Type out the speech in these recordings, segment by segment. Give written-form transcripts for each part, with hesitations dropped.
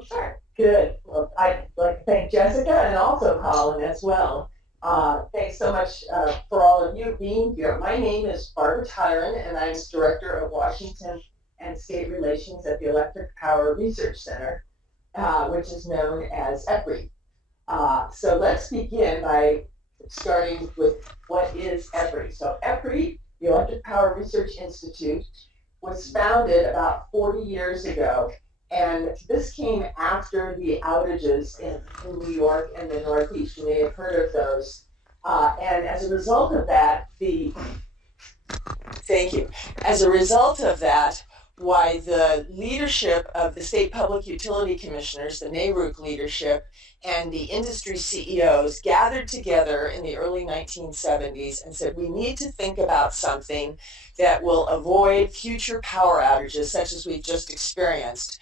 Sure. Good. Well, I'd like to thank Jessica and also Colin as well. Thanks so much for all of you being here. My name is Barbara Tyran, and I'm Director of Washington and State Relations at the Electric Power Research Center, which is known as EPRI. So let's begin by starting with what is EPRI. So EPRI, the Electric Power Research Institute, was founded about 40 years ago. And this came after the outages in New York and the Northeast. You may have heard of those. And as a result of that, thank you. As a result of that, why the leadership of the state public utility commissioners, the NARUC leadership, and the industry CEOs gathered together in the early 1970s and said, we need to think about something that will avoid future power outages such as we've just experienced.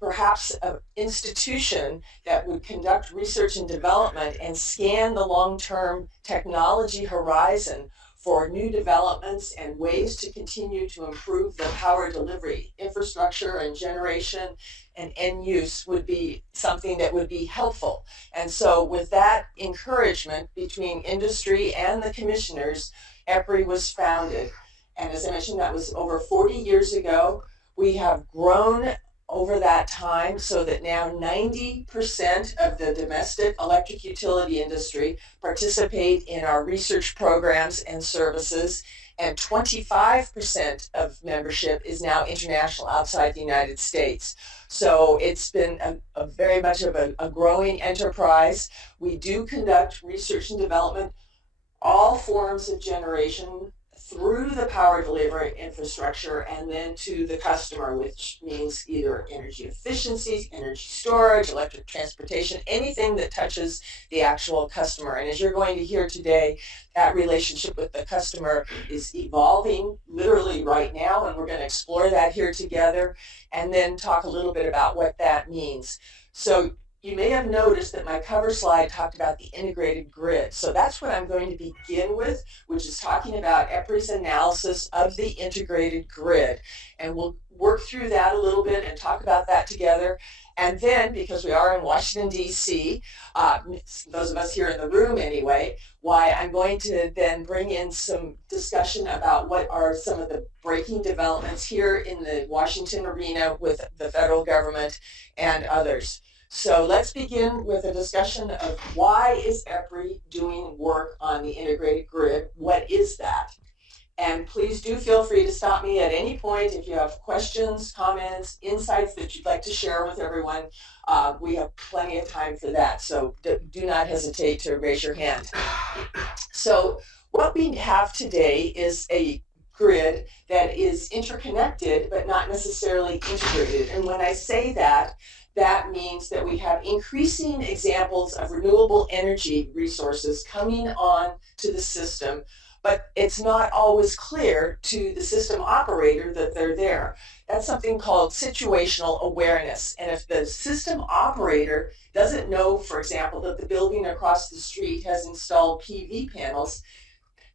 Perhaps an institution that would conduct research and development and scan the long-term technology horizon for new developments and ways to continue to improve the power delivery infrastructure and generation and end use would be something that would be helpful. And so with that encouragement between industry and the commissioners, EPRI was founded. And as I mentioned, that was over 40 years ago. We have grown over that time so that now 90% of the domestic electric utility industry participate in our research programs and services, and 25% of membership is now international outside the United States. So it's been a very much of a growing enterprise. We do conduct research and development, all forms of generation, through the power delivery infrastructure and then to the customer, which means either energy efficiency, energy storage, electric transportation, anything that touches the actual customer. And as you're going to hear today, that relationship with the customer is evolving literally right now, and we're going to explore that here together and then talk a little bit about what that means. So you may have noticed that my cover slide talked about the integrated grid. So that's what I'm going to begin with, which is talking about EPRI's analysis of the integrated grid. And we'll work through that a little bit and talk about that together. And then, because we are in Washington, D.C., those of us here in the room anyway, why I'm going to then bring in some discussion about what are some of the breaking developments here in the Washington arena with the federal government and others. So let's begin with a discussion of why is EPRI doing work on the integrated grid? What is that? And please do feel free to stop me at any point if you have questions, comments, insights that you'd like to share with everyone. We have plenty of time for that, so do not hesitate to raise your hand. So what we have today is a grid that is interconnected but not necessarily integrated. And when I say that, that means that we have increasing examples of renewable energy resources coming on to the system, but it's not always clear to the system operator that they're there. That's something called situational awareness. And if the system operator doesn't know, for example, that the building across the street has installed PV panels,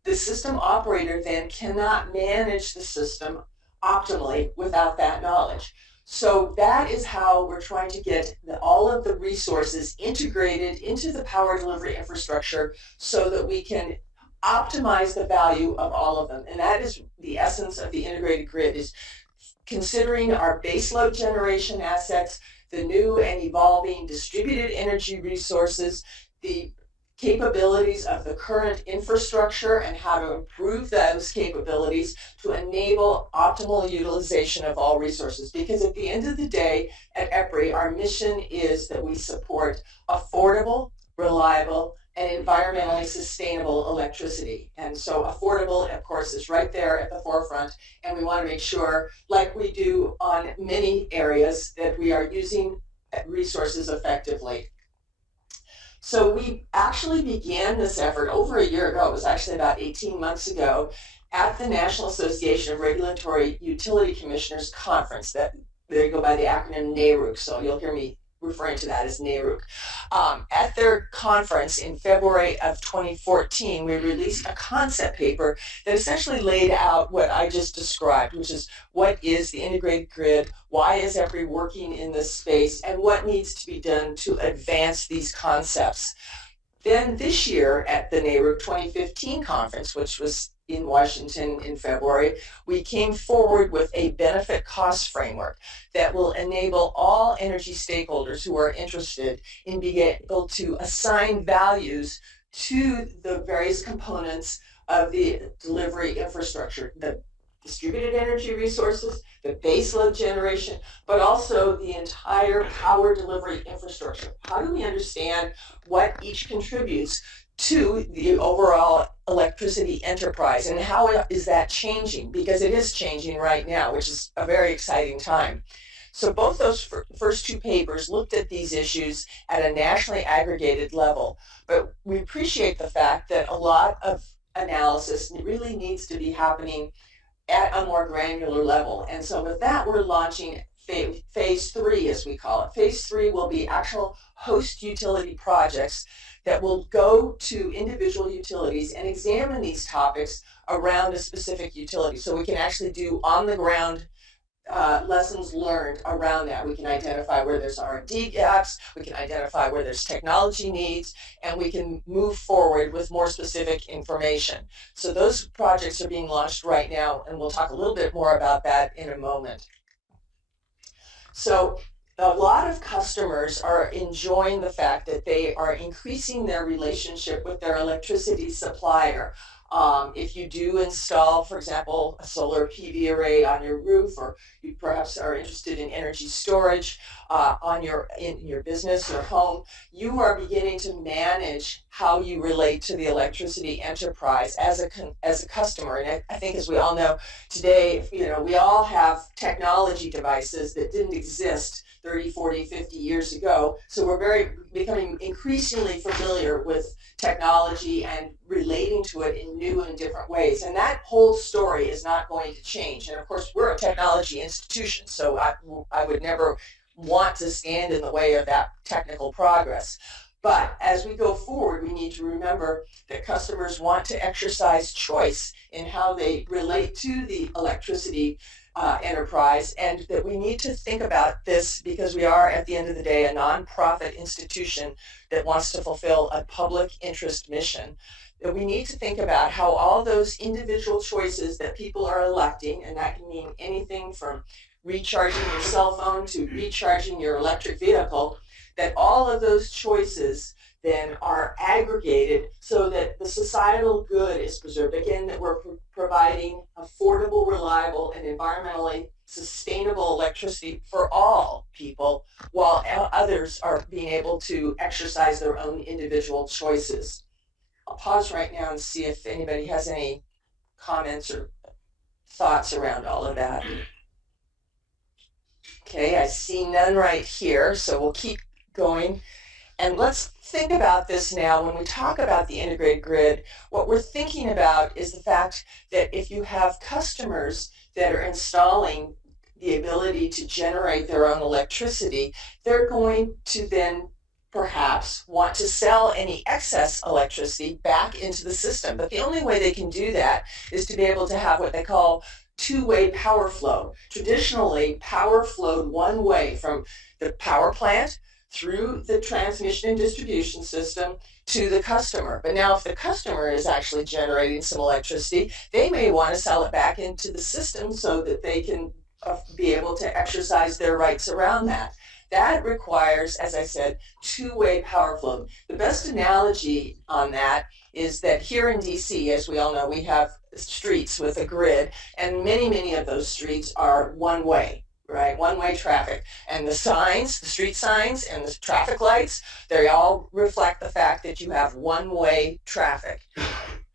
the system operator then cannot manage the system optimally without that knowledge. So that is how we're trying to get all of the resources integrated into the power delivery infrastructure so that we can optimize the value of all of them. And that is the essence of the integrated grid, is considering our baseload generation assets, the new and evolving distributed energy resources, the capabilities of the current infrastructure and how to improve those capabilities to enable optimal utilization of all resources. Because at the end of the day, at EPRI, our mission is that we support affordable, reliable, and environmentally sustainable electricity. And so affordable, of course, is right there at the forefront. And we want to make sure, like we do on many areas, that we are using resources effectively. So we actually began this effort over a year ago. It was actually about 18 months ago at the National Association of Regulatory Utility Commissioners Conference. That they go by the acronym NARUC, so you'll hear me referring to that as NARUC. At their conference in February of 2014, we released a concept paper that essentially laid out what I just described, which is what is the integrated grid, why is EPRI working in this space, and what needs to be done to advance these concepts. Then this year at the NARUC 2015 conference, which was in Washington in February, we came forward with a benefit cost framework that will enable all energy stakeholders who are interested in being able to assign values to the various components of the delivery infrastructure, the distributed energy resources, the baseload generation, but also the entire power delivery infrastructure. How do we understand what each contributes to the overall electricity enterprise, and how is that changing? Because it is changing right now, which is a very exciting time. So both those first two papers looked at these issues at a nationally aggregated level, but we appreciate the fact that a lot of analysis really needs to be happening at a more granular level. And so with that, we're launching phase 3, as we call it. Phase 3 will be actual host utility projects that will go to individual utilities and examine these topics around a specific utility. So we can actually do on-the-ground lessons learned around that. We can identify where there's R&D gaps, we can identify where there's technology needs, and we can move forward with more specific information. So those projects are being launched right now, and we'll talk a little bit more about that in a moment. So a lot of customers are enjoying the fact that they are increasing their relationship with their electricity supplier. If you do install, for example, a solar PV array on your roof, or you perhaps are interested in energy storage in your business or home, you are beginning to manage how you relate to the electricity enterprise as a customer. And I think, as we all know today, we all have technology devices that didn't exist 30, 40, 50 years ago. So we're becoming increasingly familiar with technology and relating to it in new and different ways. And that whole story is not going to change. And of course, we're a technology institution, so I would never want to stand in the way of that technical progress. But as we go forward, we need to remember that customers want to exercise choice in how they relate to the electricity enterprise, and that we need to think about this because we are, at the end of the day, a nonprofit institution that wants to fulfill a public interest mission. That we need to think about how all those individual choices that people are electing, and that can mean anything from recharging your cell phone to recharging your electric vehicle, that all of those choices then are aggregated so that the societal good is preserved. Again, that we're providing affordable, reliable, and environmentally sustainable electricity for all people, while others are being able to exercise their own individual choices. I'll pause right now and see if anybody has any comments or thoughts around all of that. Okay, I see none right here, so we'll keep going. And let's think about this now. When we talk about the integrated grid, what we're thinking about is the fact that if you have customers that are installing the ability to generate their own electricity, they're going to then perhaps want to sell any excess electricity back into the system. But the only way they can do that is to be able to have what they call two-way power flow. Traditionally, power flowed one way from the power plant through the transmission and distribution system to the customer. But now if the customer is actually generating some electricity, they may want to sell it back into the system so that they can be able to exercise their rights around that. That requires, as I said, two-way power flow. The best analogy on that is that here in DC, as we all know, we have streets with a grid, and many of those streets are one-way. Right, one-way traffic, and the signs, the street signs and the traffic lights, they all reflect the fact that you have one-way traffic.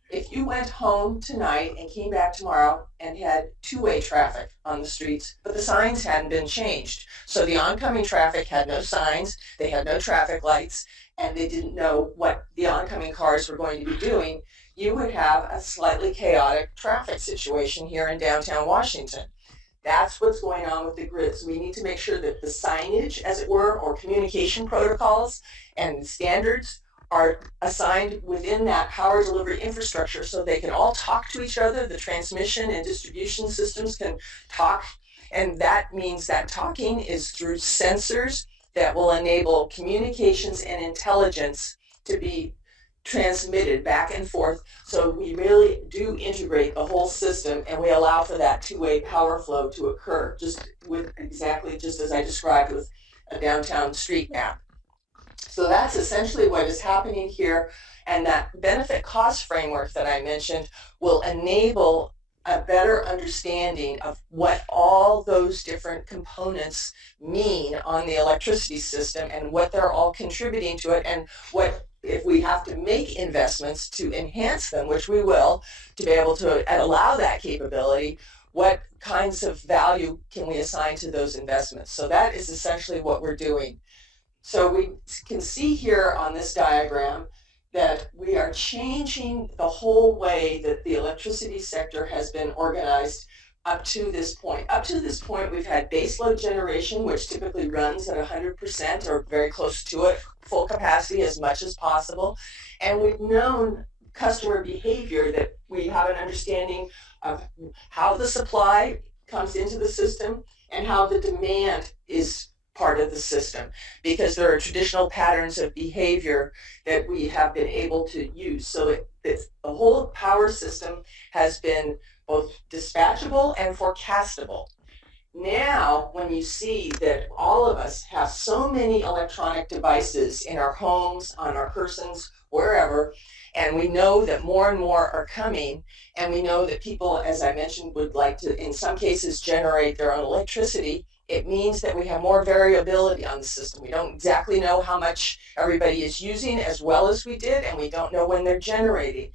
If you went home tonight and came back tomorrow and had two-way traffic on the streets, but the signs hadn't been changed, so the oncoming traffic had no signs, they had no traffic lights, and they didn't know what the oncoming cars were going to be doing, you would have a slightly chaotic traffic situation here in downtown Washington. That's what's going on with the grid. So we need to make sure that the signage, as it were, or communication protocols and standards are assigned within that power delivery infrastructure so they can all talk to each other. The transmission and distribution systems can talk, and that means that talking is through sensors that will enable communications and intelligence to be transmitted back and forth. So we really do integrate the whole system, and we allow for that two-way power flow to occur, just as I described with a downtown street map. So that's essentially what is happening here, and that benefit cost framework that I mentioned will enable a better understanding of what all those different components mean on the electricity system and what they're all contributing to it, and what, if we have to make investments to enhance them, which we will, to be able to allow that capability, what kinds of value can we assign to those investments? So that is essentially what we're doing. So we can see here on this diagram that we are changing the whole way that the electricity sector has been organized up to this point. Up to this point, we've had baseload generation, which typically runs at 100% or very close to it, full capacity as much as possible. And we've known customer behavior, that we have an understanding of how the supply comes into the system and how the demand is part of the system, because there are traditional patterns of behavior that we have been able to use. So the whole power system has been both dispatchable and forecastable. Now, when you see that all of us have so many electronic devices in our homes, on our persons, wherever, and we know that more and more are coming, and we know that people, as I mentioned, would like to, in some cases, generate their own electricity, it means that we have more variability on the system. We don't exactly know how much everybody is using as well as we did, and we don't know when they're generating.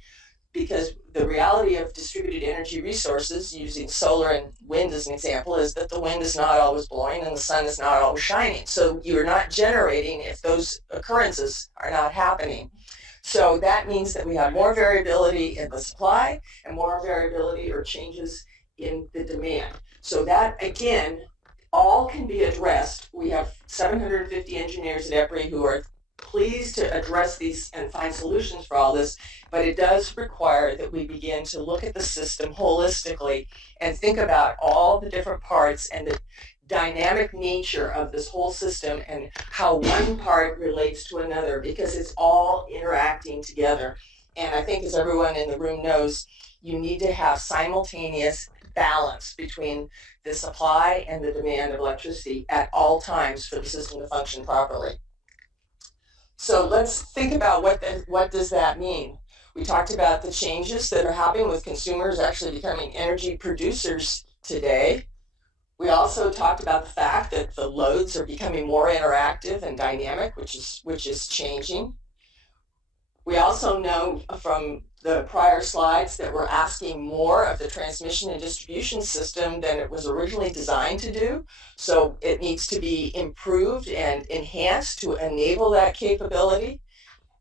Because the reality of distributed energy resources, using solar and wind as an example, is that the wind is not always blowing and the sun is not always shining. So you're not generating if those occurrences are not happening. So that means that we have more variability in the supply and more variability or changes in the demand. So that, again, all can be addressed. We have 750 engineers at EPRI who are pleased to address these and find solutions for all this, but it does require that we begin to look at the system holistically and think about all the different parts and the dynamic nature of this whole system and how one part relates to another, because it's all interacting together. And I think, as everyone in the room knows, you need to have simultaneous balance between the supply and the demand of electricity at all times for the system to function properly. So let's think about what does that mean. We talked about the changes that are happening with consumers actually becoming energy producers today. We also talked about the fact that the loads are becoming more interactive and dynamic, which is changing. We also know from the prior slides that we're asking more of the transmission and distribution system than it was originally designed to do. So it needs to be improved and enhanced to enable that capability.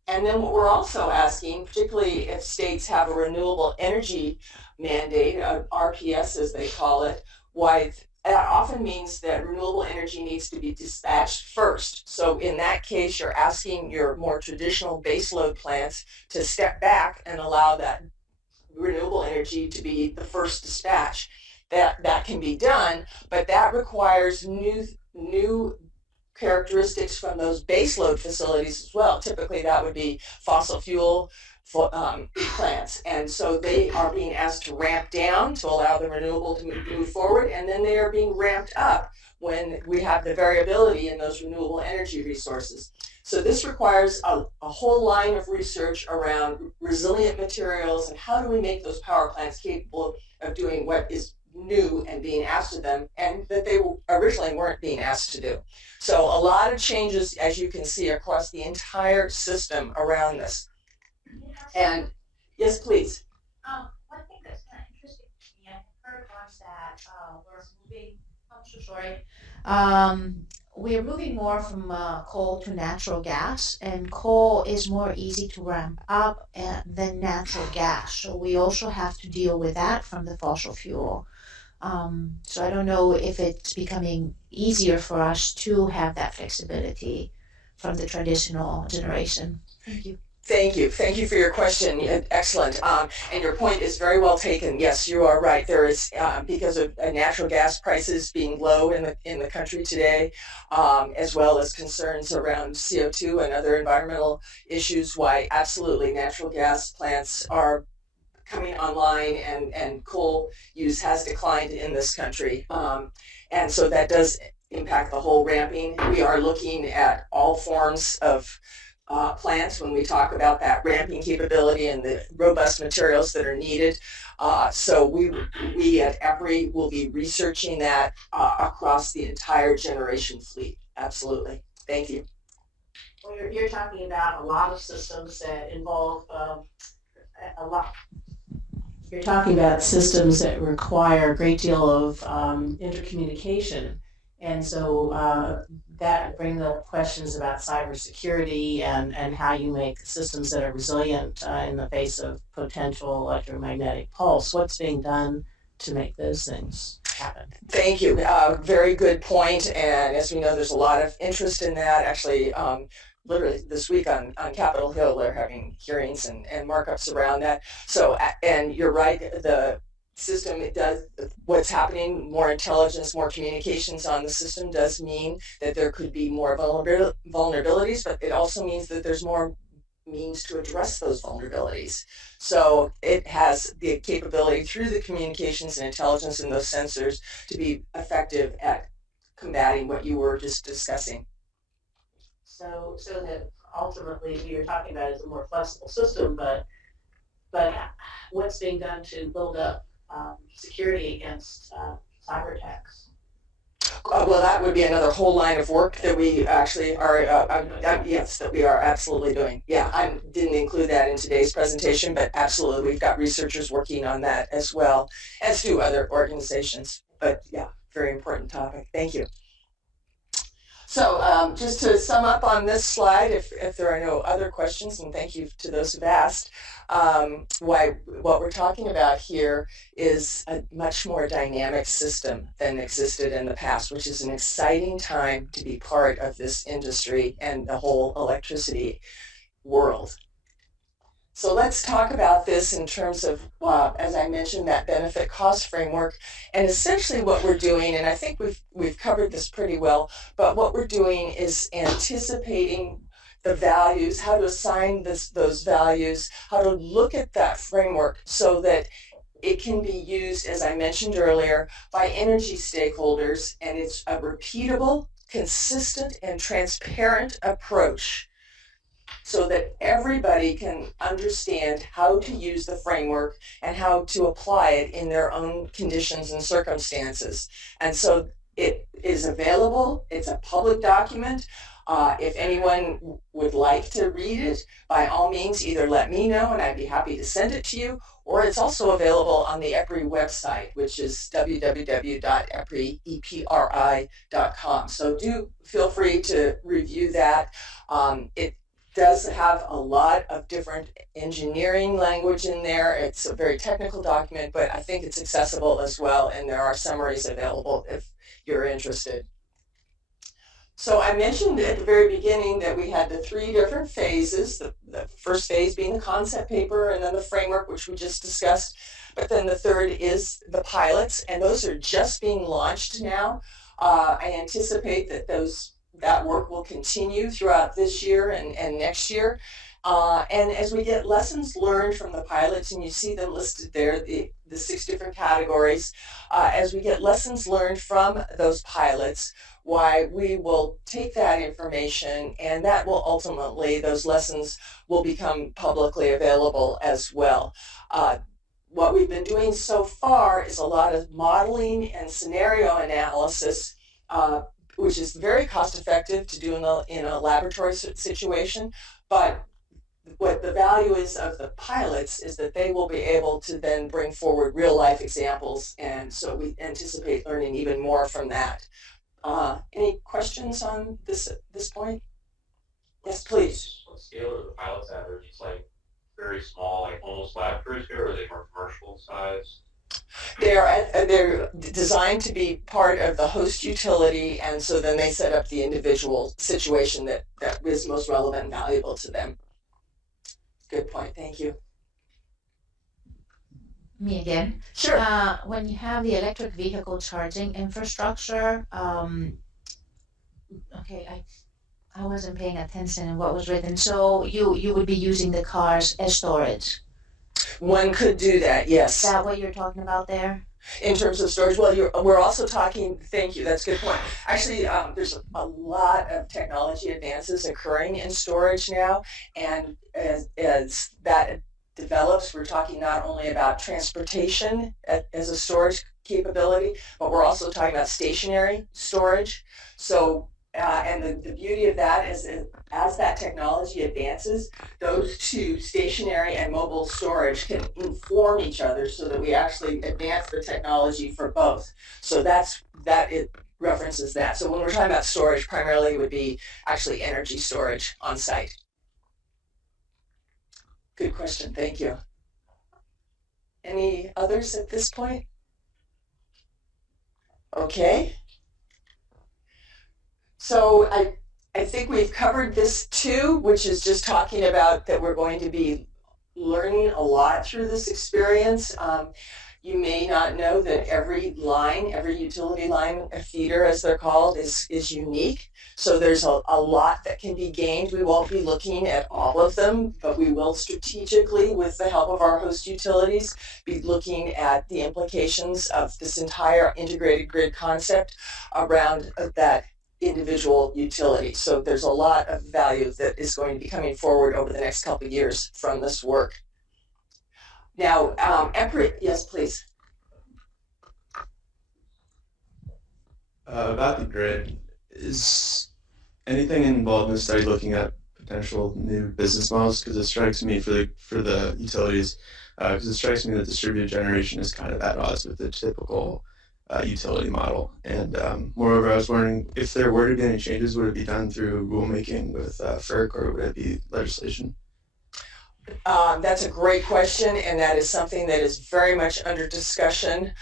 And then what we're also asking, particularly if states have a renewable energy mandate, RPS as they call it, why that often means that renewable energy needs to be dispatched first. So in that case, you're asking your more traditional baseload plants to step back and allow that renewable energy to be the first dispatch. That can be done, but that requires new characteristics from those baseload facilities as well. Typically, that would be fossil fuel plants, and so they are being asked to ramp down to allow the renewable to move forward, and then they are being ramped up when we have the variability in those renewable energy resources. So this requires a whole line of research around resilient materials and how do we make those power plants capable of doing what is new and being asked of them, and that they originally weren't being asked to do. So a lot of changes, as you can see, across the entire system around this. And yes, please. One thing that's kind of interesting to me, I heard once that we're moving. I'm so sorry. We are moving more from coal to natural gas, and coal is more easy to ramp up than natural gas. So we also have to deal with that from the fossil fuel So I don't know if it's becoming easier for us to have that flexibility from the traditional generation. Thank you. Thank you. Thank you for your question. Excellent. And your point is very well taken. Yes, you are right. There is because of natural gas prices being low in the country today, as well as concerns around CO2 and other environmental issues. Why absolutely natural gas plants are coming online, and coal use has declined in this country. And so that does impact the whole ramping. We are looking at all forms of plants when we talk about that ramping capability and the robust materials that are needed. So we at EPRI will be researching that across the entire generation fleet. Absolutely. Thank you. Well, you're talking about a lot of systems that involve a lot. You're talking about systems that require a great deal of intercommunication. And so that brings up questions about cybersecurity and how you make systems that are resilient in the face of potential electromagnetic pulse. What's being done to make those things happen? Thank you. Very good point. And as we know, there's a lot of interest in that. Actually, literally this week on Capitol Hill, they're having hearings and markups around that. So, and you're right, the system, it does, what's happening, more intelligence, more communications on the system does mean that there could be more vulnerabilities, but it also means that there's more means to address those vulnerabilities. So it has the capability through the communications and intelligence and those sensors to be effective at combating what you were just discussing. So that ultimately you're talking about is a more flexible system, but what's being done to build up security against cyber attacks? Well, that would be another whole line of work that we actually are, yes, that we are absolutely doing. Yeah, I didn't include that in today's presentation, but absolutely, we've got researchers working on that as well, as do other organizations. But yeah, very important topic. Thank you. So just to sum up on this slide, if there are no other questions, and thank you to those who've asked, what we're talking about here is a much more dynamic system than existed in the past, which is an exciting time to be part of this industry and the whole electricity world. So let's talk about this in terms of, as I mentioned, that benefit cost framework, and essentially what we're doing, and I think we've covered this pretty well, but what we're doing is anticipating the values, how to assign those values, how to look at that framework so that it can be used, as I mentioned earlier, by energy stakeholders, and it's a repeatable, consistent, and transparent approach, so that everybody can understand how to use the framework and how to apply it in their own conditions and circumstances. And so it is available. It's a public document. If anyone would like to read it, by all means, either let me know and I'd be happy to send it to you, or it's also available on the EPRI website, which is www.epri.com. So do feel free to review that. It does have a lot of different engineering language in there. It's a very technical document, but I think it's accessible as well, and there are summaries available if you're interested. So I mentioned at the very beginning that we had the three different phases, the first phase being the concept paper, and then the framework, which we just discussed, but then the third is the pilots, and those are just being launched now. I anticipate that that work will continue throughout this year and next year. And as we get lessons learned from the pilots, and you see them listed there, the 6 different categories, as we get lessons learned from those pilots, we will take that information, and that will ultimately, those lessons will become publicly available as well. What we've been doing so far is a lot of modeling and scenario analysis, which is very cost effective to do in a laboratory situation, but what the value is of the pilots is that they will be able to then bring forward real life examples, and so we anticipate learning even more from that. Any questions on this at this point? Yes, please. What scale are the pilots at? Are these like very small, like almost laboratory scale, or are they more commercial size? They're designed to be part of the host utility, and so then they set up the individual situation that is most relevant and valuable to them. Good point. Thank you. Me again. Sure. When you have the electric vehicle charging infrastructure, okay, I wasn't paying attention in what was written. So you would be using the cars as storage. One could do that, yes. Is that what you're talking about there? In terms of storage, well, we're also talking, thank you, that's a good point. Actually, there's a lot of technology advances occurring in storage now, and as that develops, we're talking not only about transportation as a storage capability, but we're also talking about stationary storage. So, and the beauty of that is as that technology advances, those two, stationary and mobile storage, can inform each other so that we actually advance the technology for both. So it references that. So when we're talking about storage, primarily it would be actually energy storage on site. Good question, thank you. Any others at this point? Okay. So I think we've covered this too, which is just talking about that we're going to be learning a lot through this experience. You may not know that every utility line, a feeder as they're called, is unique. So there's a lot that can be gained. We won't be looking at all of them, but we will strategically, with the help of our host utilities, be looking at the implications of this entire integrated grid concept around that individual utility. So there's a lot of value that is going to be coming forward over the next couple of years from this work. Now, EPRI, yes, please. About the grid, is anything involved in the study looking at potential new business models? Because it strikes me for the utilities, because it strikes me that distributed generation is kind of at odds with the typical utility model. And moreover, I was wondering if there were to be any changes, would it be done through rulemaking with FERC, or would it be legislation? That's a great question, and that is something that is very much under discussion.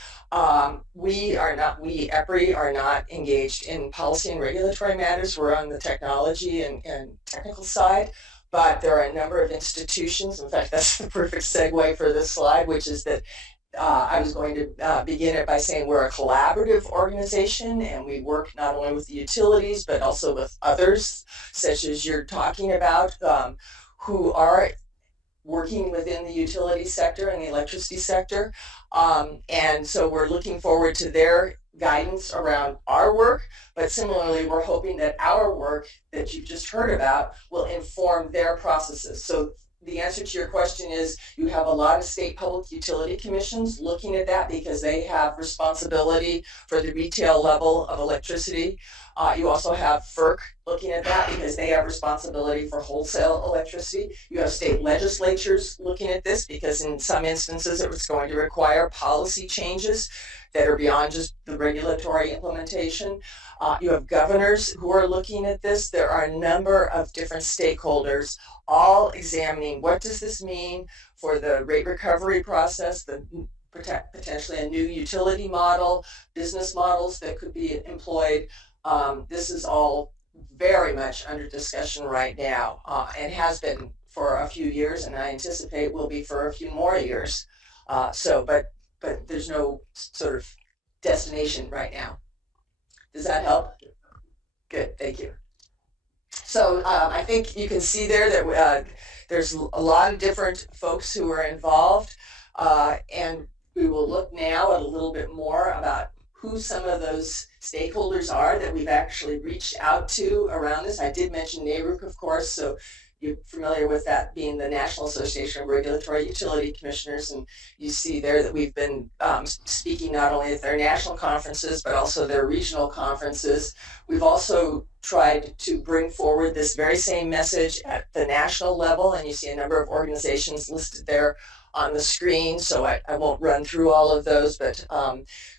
We, EPRI, are not engaged in policy and regulatory matters. We're on the technology and technical side, but there are a number of institutions. In fact, that's the perfect segue for this slide, which is that I was going to begin it by saying we're a collaborative organization, and we work not only with the utilities, but also with others, such as you're talking about, who are working within the utility sector and the electricity sector. And so we're looking forward to their guidance around our work, but similarly, we're hoping that our work that you've just heard about will inform their processes. So the answer to your question is you have a lot of state public utility commissions looking at that because they have responsibility for the retail level of electricity. You also have FERC looking at that because they have responsibility for wholesale electricity. You have state legislatures looking at this because in some instances it was going to require policy changes that are beyond just the regulatory implementation. You have governors who are looking at this. There are a number of different stakeholders all examining what does this mean for the rate recovery process, potentially a new utility model, business models that could be employed. This is all very much under discussion right now and has been for a few years, and I anticipate will be for a few more years. But there's no sort of destination right now. Does that help? Good, thank you. So I think you can see there that there's a lot of different folks who are involved, and we will look now at a little bit more about who some of those stakeholders are that we've actually reached out to around this. I did mention NARUC, of course, so you're familiar with that being the National Association of Regulatory Utility Commissioners, and you see there that we've been speaking not only at their national conferences, but also their regional conferences. We've also tried to bring forward this very same message at the national level, and you see a number of organizations listed there on the screen, so I won't run through all of those, but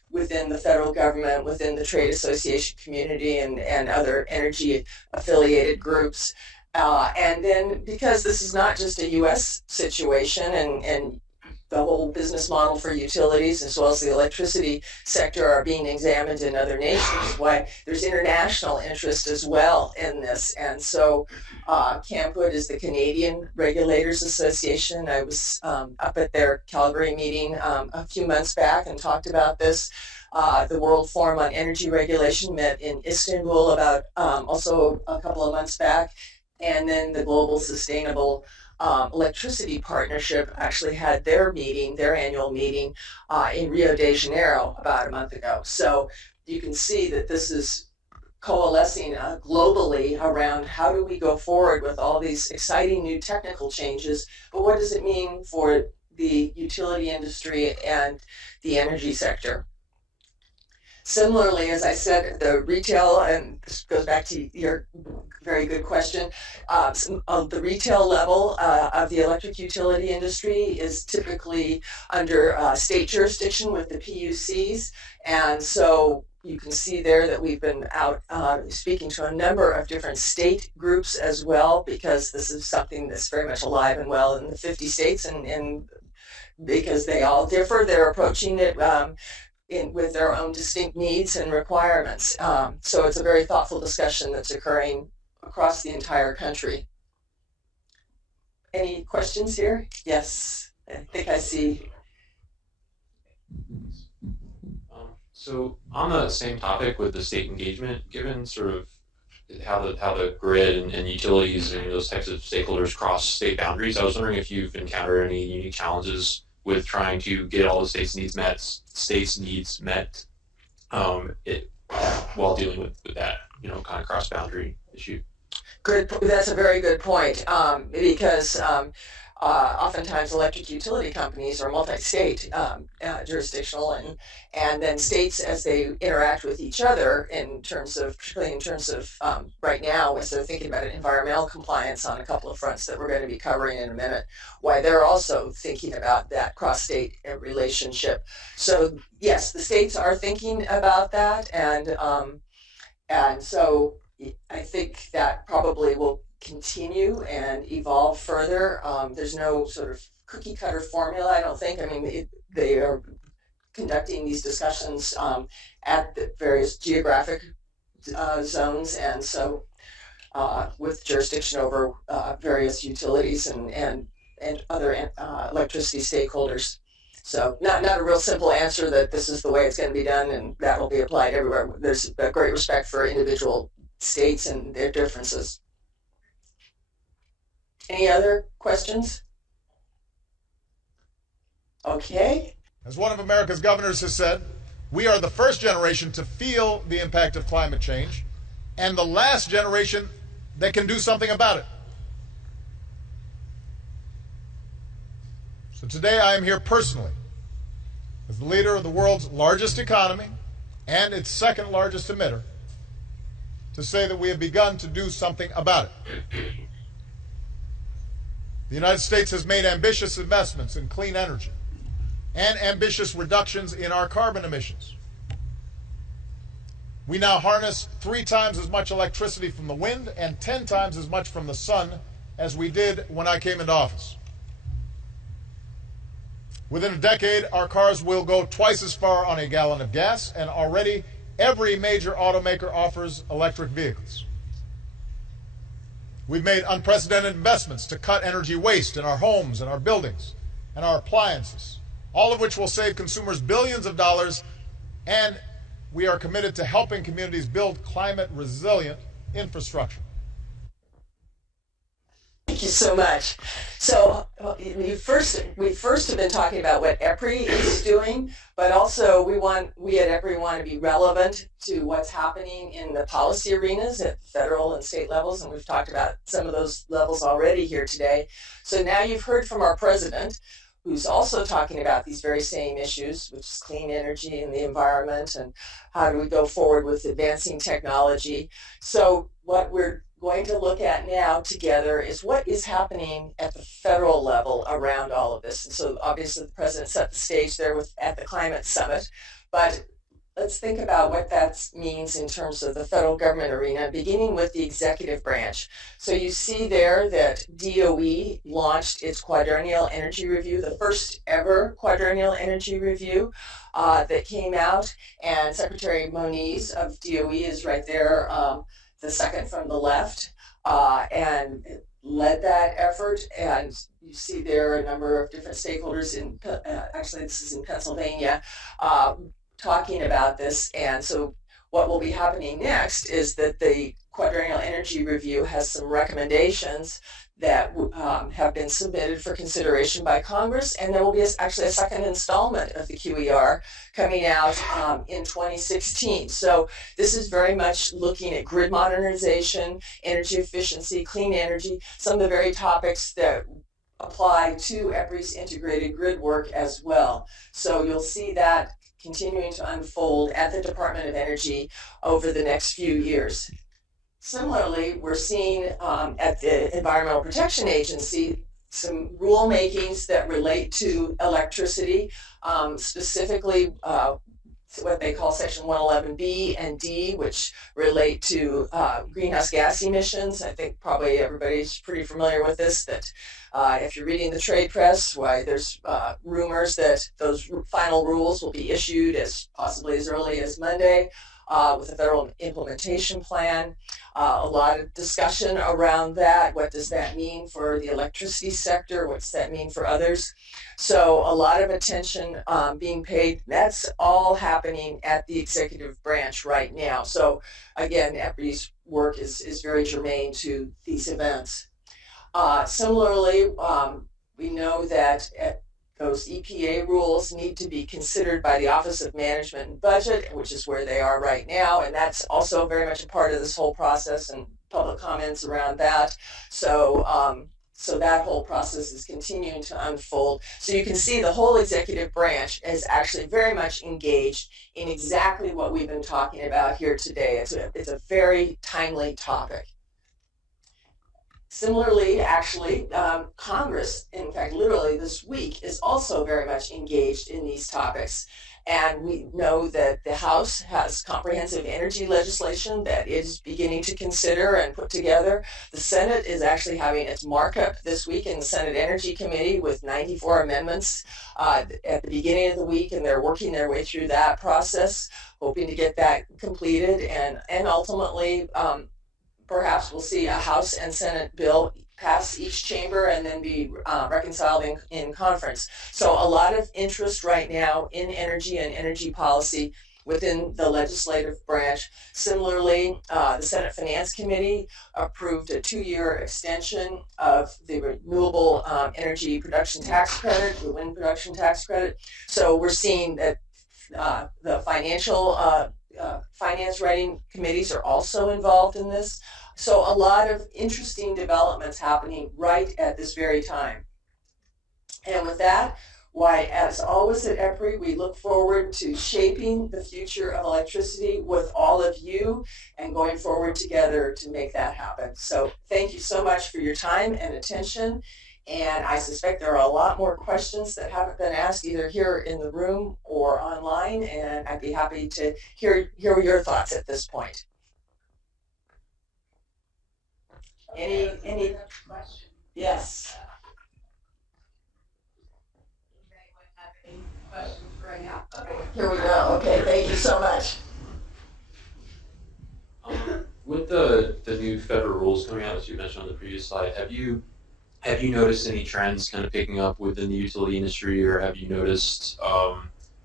within the federal government, within the trade association community, and other energy affiliated groups. And then because this is not just a U.S. situation, and the whole business model for utilities as well as the electricity sector are being examined in other nations, why there's international interest as well in this. And so CAMPUD is the Canadian Regulators Association. I was up at their Calgary meeting a few months back and talked about this. The World Forum on Energy Regulation met in Istanbul about also a couple of months back. And then the Global Sustainable Electricity Partnership actually had their annual meeting in Rio de Janeiro about a month ago. So you can see that this is coalescing globally around how do we go forward with all these exciting new technical changes, but what does it mean for the utility industry and the energy sector? Similarly, as I said, the retail, and this goes back to your very good question, the retail level of the electric utility industry is typically under state jurisdiction with the PUCs. And so you can see there that we've been out speaking to a number of different state groups as well, because this is something that's very much alive and well in the 50 states, and because they all differ, they're approaching it with their own distinct needs and requirements. So it's a very thoughtful discussion that's occurring across the entire country. Any questions here? Yes, I think I see. So on the same topic with the state engagement, given sort of how the grid and utilities and those types of stakeholders cross state boundaries, I was wondering if you've encountered any unique challenges with trying to get all the states' needs met while dealing with that, kind of cross-boundary issue. Good. That's a very good point, because oftentimes electric utility companies are multi-state jurisdictional, and then states, as they interact with each other particularly in terms of right now, as they're thinking about environmental compliance on a couple of fronts that we're going to be covering in a minute, why they're also thinking about that cross-state relationship. So yes, the states are thinking about that, and so I think that probably will continue and evolve further. There's no sort of cookie cutter formula, I don't think. I mean, they are conducting these discussions at the various geographic zones, and so with jurisdiction over various utilities and other electricity stakeholders. So not a real simple answer that this is the way it's going to be done and that will be applied everywhere. There's a great respect for individual states and their differences. Any other questions? Okay. As one of America's governors has said, we are the first generation to feel the impact of climate change and the last generation that can do something about it. So today I am here personally as the leader of the world's largest economy and its second largest emitter to say that we have begun to do something about it. The United States has made ambitious investments in clean energy and ambitious reductions in our carbon emissions. We now harness 3 times as much electricity from the wind and 10 times as much from the sun as we did when I came into office. Within a decade, our cars will go twice as far on a gallon of gas, and already every major automaker offers electric vehicles. We've made unprecedented investments to cut energy waste in our homes and our buildings and our appliances, all of which will save consumers billions of dollars, and we are committed to helping communities build climate-resilient infrastructure. Thank you so much. So we first have been talking about what EPRI is doing, but also we at EPRI want to be relevant to what's happening in the policy arenas at federal and state levels, and we've talked about some of those levels already here today. So now you've heard from our president, who's also talking about these very same issues, which is clean energy and the environment, and how do we go forward with advancing technology. So what we're going to look at now together is what is happening at the federal level around all of this. And so obviously the president set the stage there at the climate summit, but let's think about what that means in terms of the federal government arena, beginning with the executive branch. So you see there that DOE launched its quadrennial energy review, the first ever quadrennial energy review that came out, and Secretary Moniz of DOE is right there, the second from the left, and led that effort. And you see there a number of different stakeholders in, actually this is in Pennsylvania, talking about this. And so what will be happening next is that the quadrennial energy review has some recommendations that have been submitted for consideration by Congress, and there will be actually a second installment of the QER coming out in 2016. So this is very much looking at grid modernization, energy efficiency, clean energy, some of the very topics that apply to EPRI's integrated grid work as well. So you'll see that continuing to unfold at the Department of Energy over the next few years. Similarly, we're seeing at the Environmental Protection Agency some rulemakings that relate to electricity, specifically what they call Section 111B and D, which relate to greenhouse gas emissions. I think probably everybody's pretty familiar with this, that if you're reading the trade press, why there's rumors that those final rules will be issued as possibly as early as Monday with a federal implementation plan. A lot of discussion around that. What does that mean for the electricity sector? What's that mean for others? So a lot of attention being paid. That's all happening at the executive branch right now. So again, EPRI's work is very germane to these events. Similarly, we know that those EPA rules need to be considered by the Office of Management and Budget, which is where they are right now, and that's also very much a part of this whole process and public comments around that. So, so that whole process is continuing to unfold. So you can see the whole executive branch is actually very much engaged in exactly what we've been talking about here today. It's a very timely topic. Similarly, actually, Congress, in fact, literally this week, is also very much engaged in these topics. And we know that the House has comprehensive energy legislation that it is beginning to consider and put together. The Senate is actually having its markup this week in the Senate Energy Committee with 94 amendments at the beginning of the week, and they're working their way through that process, hoping to get that completed and ultimately perhaps we'll see a House and Senate bill pass each chamber and then be reconciled in conference. So a lot of interest right now in energy and energy policy within the legislative branch. Similarly, the Senate Finance Committee approved a 2-year extension of the renewable energy production tax credit, the wind production tax credit. So we're seeing that the finance writing committees are also involved in this. So a lot of interesting developments happening right at this very time. And with that, why, as always at EPRI, we look forward to shaping the future of electricity with all of you and going forward together to make that happen. So thank you so much for your time and attention. And I suspect there are a lot more questions that haven't been asked either here in the room or online, and I'd be happy to hear your thoughts at this point. Any question? Yes. Anyone have any questions right now? Okay. Here we go. Okay, thank you so much. With the new federal rules coming out, as you mentioned on the previous slide, have you noticed any trends kind of picking up within the utility industry, or have you noticed,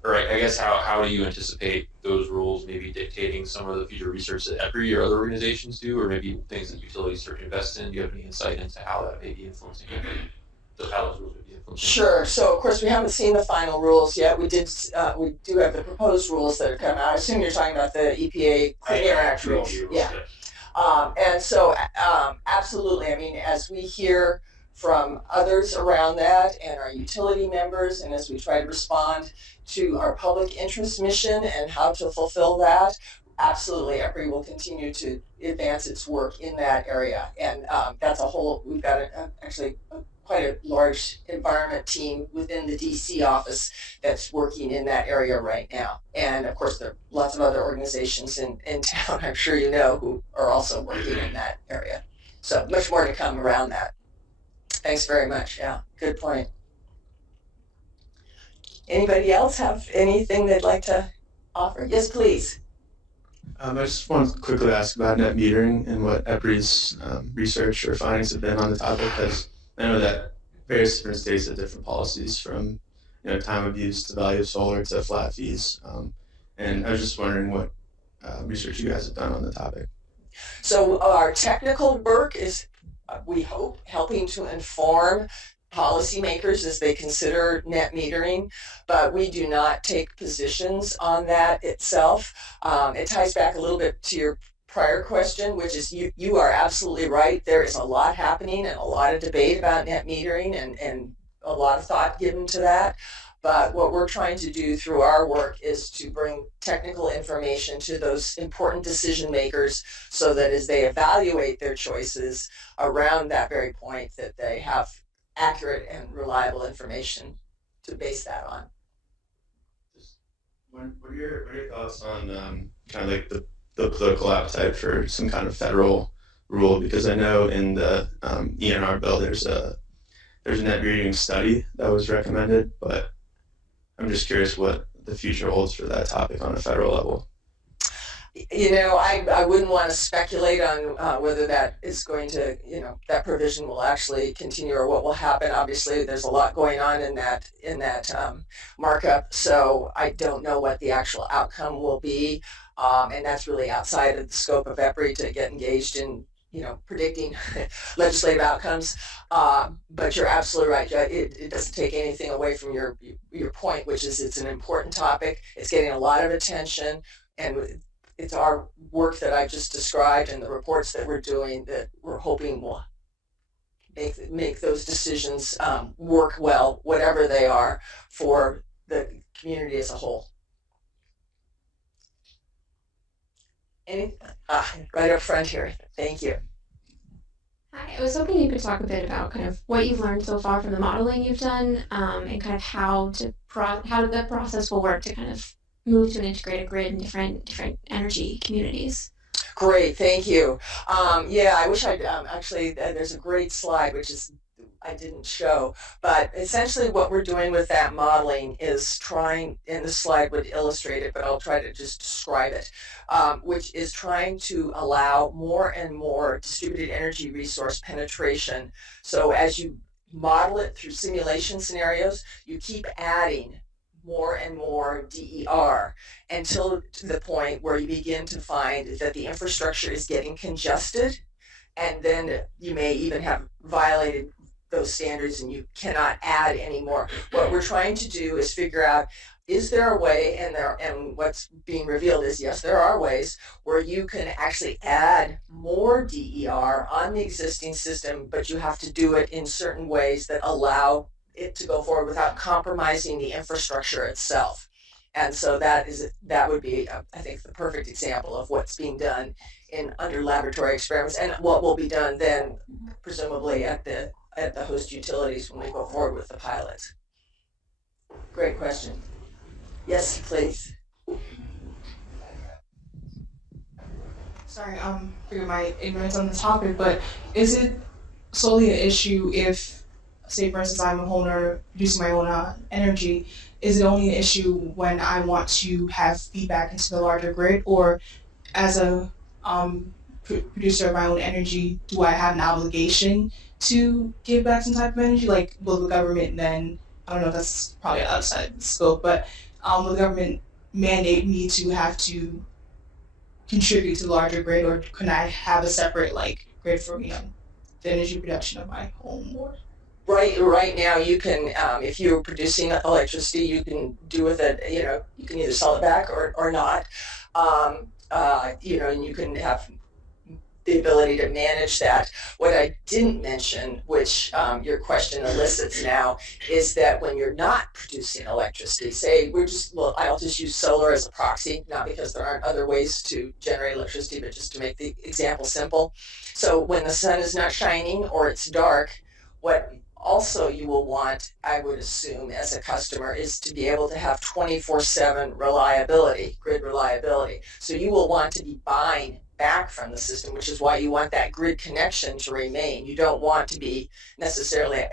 or I guess how do you anticipate those rules maybe dictating some of the future research that EPRI or other organizations do, or maybe things that utilities start to invest in? Do you have any insight into how that may be influencing EPRI, how those rules may be influencing? Sure. So of course we haven't seen the final rules yet. We do have the proposed rules that have come out. I assume you're talking about the EPA Clean Air Act rules. Yeah. And so absolutely. I mean, as we hear from others around that and our utility members, and as we try to respond to our public interest mission and how to fulfill that, absolutely, EPRI will continue to advance its work in that area. And that's a whole, we've got actually quite a large environment team within the DC office that's working in that area right now. And of course, there are lots of other organizations in town, I'm sure you know, who are also working in that area. So much more to come around that. Thanks very much. Yeah, good point. Anybody else have anything they'd like to offer? Yes, please. I just want to quickly ask about net metering and what EPRI's research or findings have been on the topic, because I know that various different states have different policies, from time of use to value of solar to flat fees, and I was just wondering what research you guys have done on the topic. So our technical work is, we hope, helping to inform policymakers as they consider net metering, but we do not take positions on that itself. It ties back a little bit to your prior question, which is you are absolutely right. There is a lot happening and a lot of debate about net metering and a lot of thought given to that. But what we're trying to do through our work is to bring technical information to those important decision makers so that as they evaluate their choices around that very point, that they have accurate and reliable information to base that on. What are your thoughts on kind of like the political appetite for some kind of federal rule? Because I know in the ENR bill there's a net metering study that was recommended, but I'm just curious what the future holds for that topic on a federal level. I wouldn't want to speculate on whether that is going to, that provision will actually continue or what will happen. Obviously, there's a lot going on in that markup, so I don't know what the actual outcome will be, and that's really outside of the scope of EPRI to get engaged in, predicting legislative outcomes. But you're absolutely right. It doesn't take anything away from your point, which is it's an important topic. It's getting a lot of attention, and it's our work that I just described and the reports that we're doing that we're hoping will make those decisions work well, whatever they are, for the community as a whole. Right up front here. Thank you. Hi, I was hoping you could talk a bit about kind of what you've learned so far from the modeling you've done, and kind of how the process will work to kind of move to an integrated grid in different energy communities. Great, thank you. I wish I'd actually, there's a great slide I didn't show, but essentially what we're doing with that modeling is trying, and this slide would illustrate it, but I'll try to just describe it, which is trying to allow more and more distributed energy resource penetration. So as you model it through simulation scenarios, you keep adding more and more DER until to the point where you begin to find that the infrastructure is getting congested, and then you may even have violated those standards and you cannot add anymore. What we're trying to do is figure out, is there a way, and what's being revealed is yes, there are ways where you can actually add more DER on the existing system, but you have to do it in certain ways that allow it to go forward without compromising the infrastructure itself. And so that would be, I think, the perfect example of what's being done under laboratory experiments, and what will be done then, presumably at the host utilities when we go forward with the pilots. Great question. Yes, please. Sorry, forgive my ignorance on the topic, but is it solely an issue if, say for instance, I'm a homeowner producing my own energy, is it only an issue when I want to have feedback into the larger grid, or as a producer of my own energy, do I have an obligation to give back some type of energy? Like, will the government then, I don't know if that's probably outside the scope, but will the government mandate me to have to contribute to the larger grid, or can I have a separate grid for the energy production of my home? Or Right now you can, if you're producing electricity, you can do with it, you can either sell it back or not, and you can have the ability to manage that. What I didn't mention, which your question elicits now, is that when you're not producing electricity, say I'll just use solar as a proxy, not because there aren't other ways to generate electricity, but just to make the example simple. So when the sun is not shining or it's dark, what also you will want, I would assume, as a customer, is to be able to have 24/7 reliability, grid reliability. So you will want to be buying back from the system, which is why you want that grid connection to remain. You don't want to be necessarily,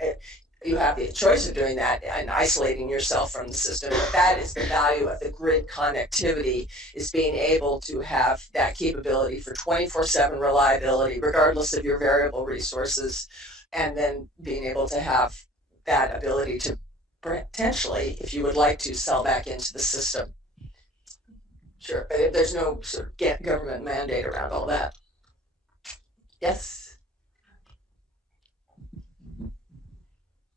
you have the choice of doing that and isolating yourself from the system, but that is the value of the grid connectivity, is being able to have that capability for 24/7 reliability, regardless of your variable resources, and then being able to have that ability to potentially, if you would like to, sell back into the system. Sure, but if there's no sort of government mandate around all that. Yes.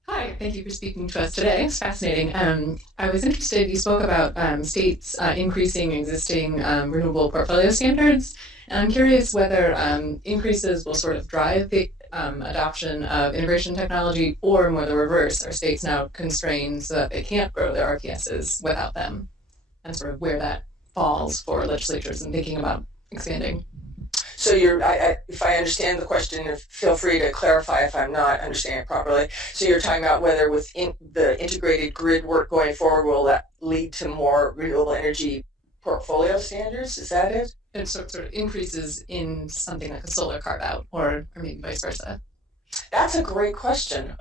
Hi, thank you for speaking to us today. It's fascinating. I was interested, you spoke about states increasing existing renewable portfolio standards. And I'm curious whether increases will sort of drive the adoption of integration technology, or more the reverse. Are states now constrained so that they can't grow their RPSs without them? And sort of where that falls for legislatures and thinking about expanding. So if I understand the question, feel free to clarify if I'm not understanding it properly. So you're talking about whether within the integrated grid work going forward, will that lead to more renewable energy portfolio standards? Is that it? And sort of increases in something like a solar carve out, or maybe vice versa. That's a great question.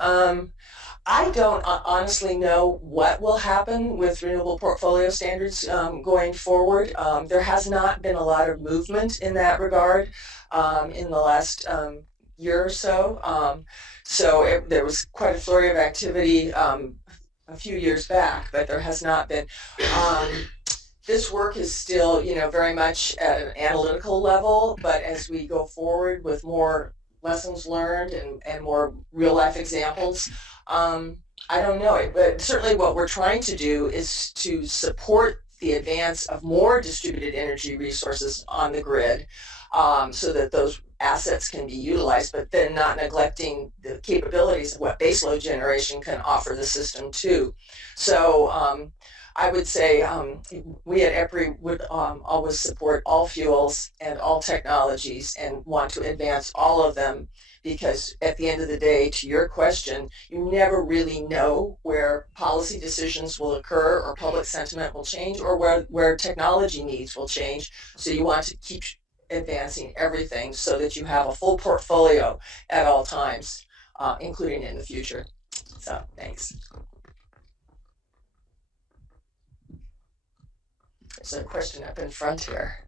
I don't honestly know what will happen with renewable portfolio standards going forward. There has not been a lot of movement in that regard in the last year or so. There was quite a flurry of activity a few years back, but there has not been. This work is still, very much at an analytical level, but as we go forward with more lessons learned and more real life examples, I don't know it, but certainly what we're trying to do is to support the advance of more distributed energy resources on the grid, so that those assets can be utilized, but then not neglecting the capabilities of what baseload generation can offer the system too. So I would say we at EPRI would always support all fuels and all technologies and want to advance all of them, because at the end of the day, to your question, you never really know where policy decisions will occur or public sentiment will change, or where technology needs will change. So you want to keep advancing everything so that you have a full portfolio at all times, including in the future. So thanks. There's a question up in front here.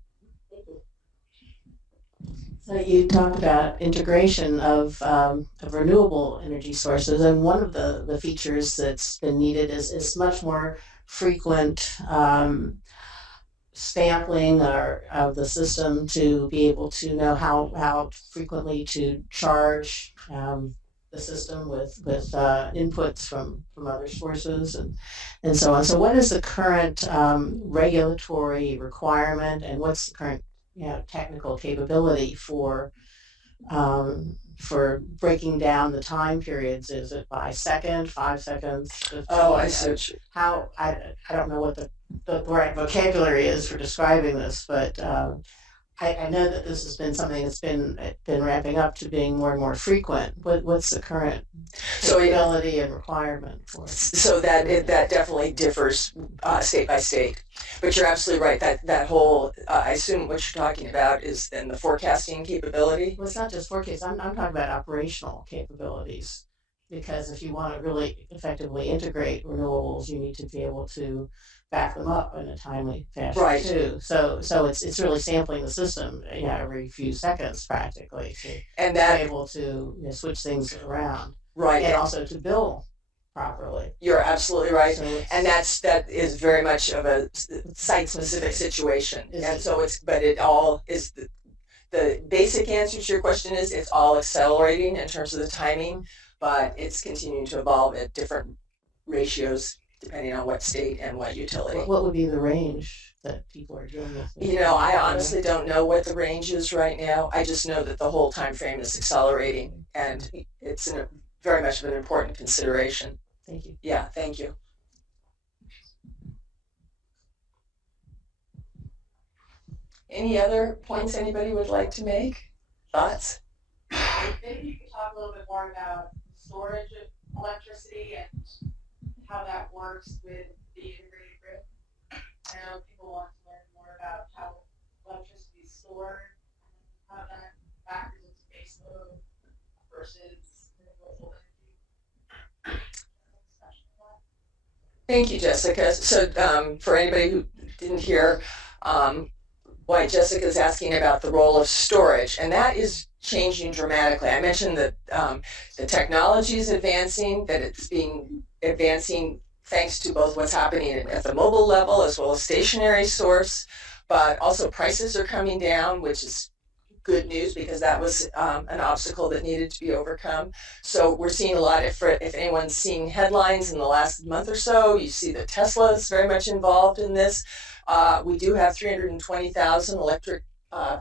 So you talked about integration of renewable energy sources, and one of the features that's been needed is much more frequent sampling of the system to be able to know how frequently to charge the system with inputs from other sources and so on. So what is the current regulatory requirement, and what's the current technical capability for breaking down the time periods? Is it by second, 5 seconds, 15? Oh, I see. I don't know what the right vocabulary is for describing this, but I know that this has been something that's been ramping up to being more and more frequent. What's the current capability and requirement for it? So that definitely differs state by state. But you're absolutely right. That whole, I assume what you're talking about is then the forecasting capability. Well, it's not just forecasting. I'm talking about operational capabilities. Because if you want to really effectively integrate renewables, you need to be able to back them up in a timely fashion, right, too. So it's really sampling the system, every few seconds practically to be able to switch things around, right, and also to bill properly. You're absolutely right, so and that is very much of a site-specific situation, and so it all is the basic answer to your question is it's all accelerating in terms of the timing. But it's continuing to evolve at different ratios depending on what state and what utility. What would be the range that people are dealing with? I honestly don't know what the range is right now. I just know that the whole time frame is accelerating, and it's very much of an important consideration. Thank you. Yeah, thank you. Any other points anybody would like to make? Thoughts? Maybe you could talk a little bit more about storage of electricity and how that works with the integrated grid. I know people want to learn more about how electricity is stored, how that factors into base load versus renewable energy. Thank you, Jessica. So for anybody who didn't hear, why Jessica is asking about the role of storage, and that is changing dramatically. I mentioned that the technology is advancing, that it's advancing thanks to both what's happening at the mobile level as well as stationary source, but also prices are coming down, which is good news because that was an obstacle that needed to be overcome. So we're seeing a lot, if anyone's seen headlines in the last month or so, you see that Tesla is very much involved in this. We do have 320,000 electric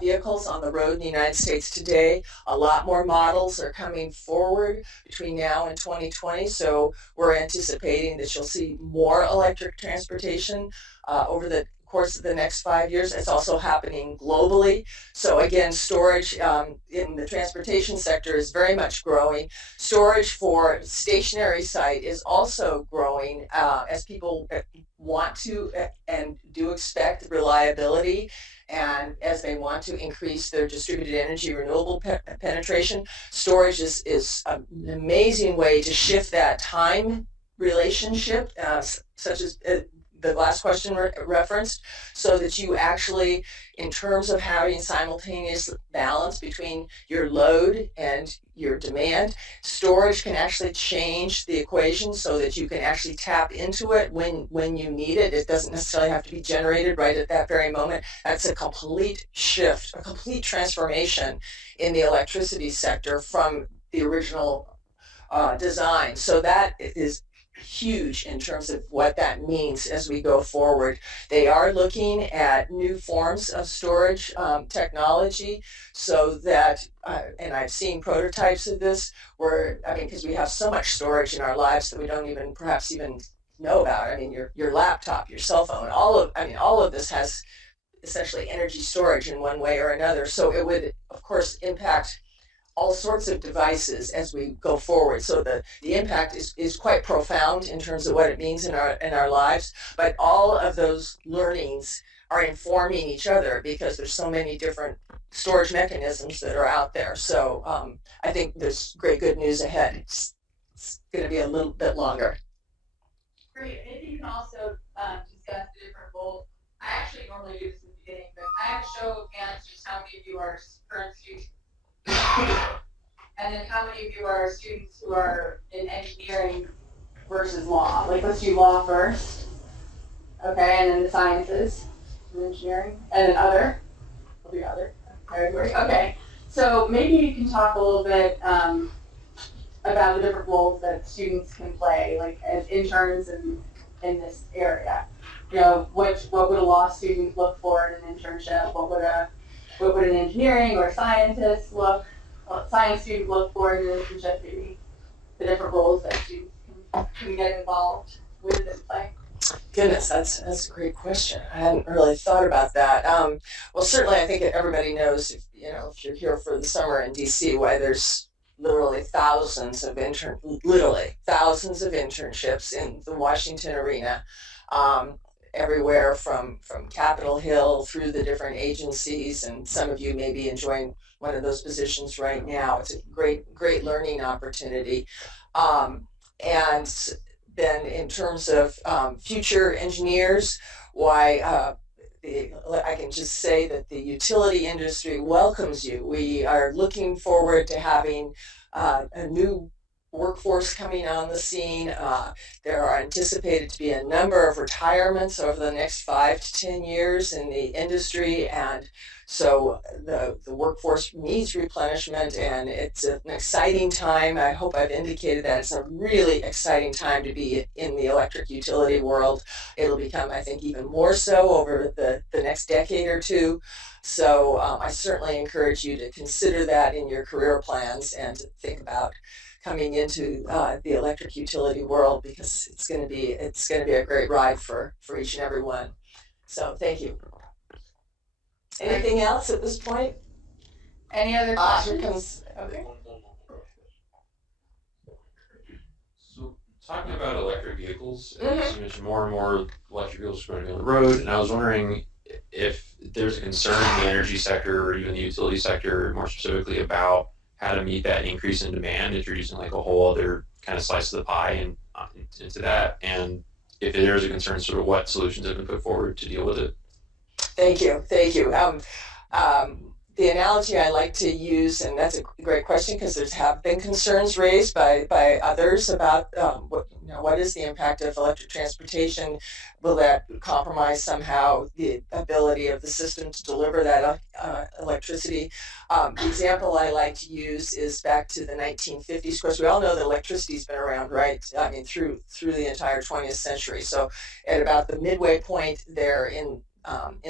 vehicles on the road in the United States today. A lot more models are coming forward between now and 2020, so we're anticipating that you'll see more electric transportation over the course of the next 5 years. It's also happening globally. So again, storage in the transportation sector is very much growing. Storage for stationary site is also growing as people want to and do expect reliability, and as they want to increase their distributed energy renewable penetration. Storage is an amazing way to shift that time relationship, such as the last question referenced, so that you actually, in terms of having simultaneous balance between your load and your demand, storage can actually change the equation so that you can actually tap into it when you need it. It doesn't necessarily have to be generated right at that very moment. That's a complete shift, a complete transformation in the electricity sector from the original design. So that is huge in terms of what that means as we go forward. They are looking at new forms of storage technology so that, and I've seen prototypes of this where, because we have so much storage in our lives that we don't even perhaps even know about. Your laptop, your cell phone, all of this has essentially energy storage in one way or another. So it would, of course, impact all sorts of devices as we go forward. So the impact is quite profound in terms of what it means in our lives, but all of those learnings are informing each other because there's so many different storage mechanisms that are out there. So I think there's good news ahead. It's going to be a little bit longer. Great. Maybe you can also discuss the different roles. I actually normally do this in the beginning, but I have a show of hands just how many of you are current students. And then how many of you are students who are in engineering versus law? Like, let's do law first. Okay, and then the sciences and engineering. And then other. We'll do other. Okay. So maybe you can talk a little bit about the different roles that students can play, like as interns in this area. What would a law student look for in an internship? What would an engineering or science student look for in an internship? Maybe the different roles that students can get involved with and play. Goodness, that's a great question. I hadn't really thought about that. Well, certainly, I think everybody knows if you're here for the summer in DC, why there's literally thousands of internships in the Washington arena. Everywhere from Capitol Hill through the different agencies, and some of you may be enjoying one of those positions right now. It's a great learning opportunity. And then in terms of future engineers, I can just say that the utility industry welcomes you. We are looking forward to having a new workforce coming on the scene. There are anticipated to be a number of retirements over the next 5 to 10 years in the industry, and so the workforce needs replenishment, and it's an exciting time. I hope I've indicated that it's a really exciting time to be in the electric utility world. It'll become, I think, even more so over the next decade or two. So I certainly encourage you to consider that in your career plans and to think about coming into the electric utility world, because it's going to be a great ride for each and every one. So thank you. Anything else at this point? Any other questions? Okay. talking about electric vehicles, as you mentioned, more and more electric vehicles are going to be on the road, and I was wondering if there's a concern in the energy sector or even the utility sector, more specifically, about how to meet that increase in demand, introducing like a whole other kind of slice of the pie and into that, and if there is a concern, sort of what solutions have been put forward to deal with it. Thank you. The analogy I like to use, and that's a great question because there have been concerns raised by others about what is the impact of electric transportation? Will that compromise somehow the ability of the system to deliver that electricity? The example I like to use is back to the 1950s. Of course, we all know that electricity's been around, right? I mean, through the entire 20th century. So, at about the midway point there in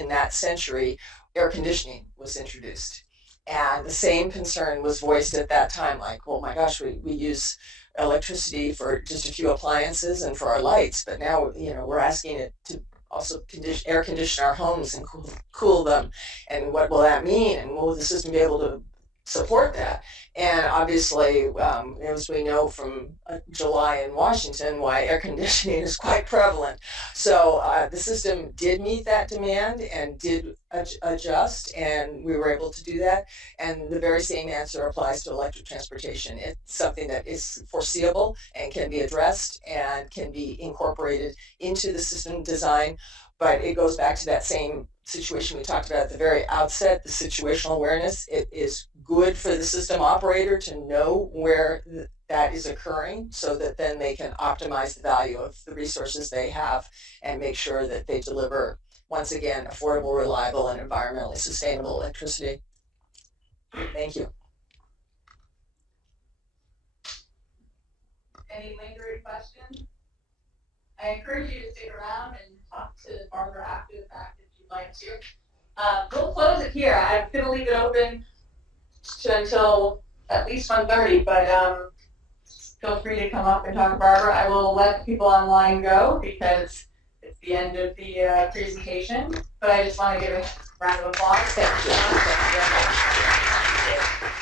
that century, air conditioning was introduced. And the same concern was voiced at that time, like, well, my gosh, we use electricity for just a few appliances and for our lights, but now, we're asking it to also air condition our homes and cool them. And what will that mean? And will the system be able to support that? And obviously, as we know from July in Washington, why air conditioning is quite prevalent. So the system did meet that demand and did adjust, and we were able to do that. And the very same answer applies to electric transportation. It's something that is foreseeable and can be addressed and can be incorporated into the system design. But it goes back to that same situation we talked about at the very outset, the situational awareness. It is good for the system operator to know where that is occurring so that then they can optimize the value of the resources they have and make sure that they deliver, once again, affordable, reliable, and environmentally sustainable electricity. Thank you. Any lingering questions? I encourage you to stick around and talk to Barbara after the fact if you'd like to. We'll close it here. I'm going to leave it open until at least 1:30, but feel free to come up and talk to Barbara. I will let people online go because it's the end of the presentation, but I just want to give a round of applause. Thank you. Thank you very much.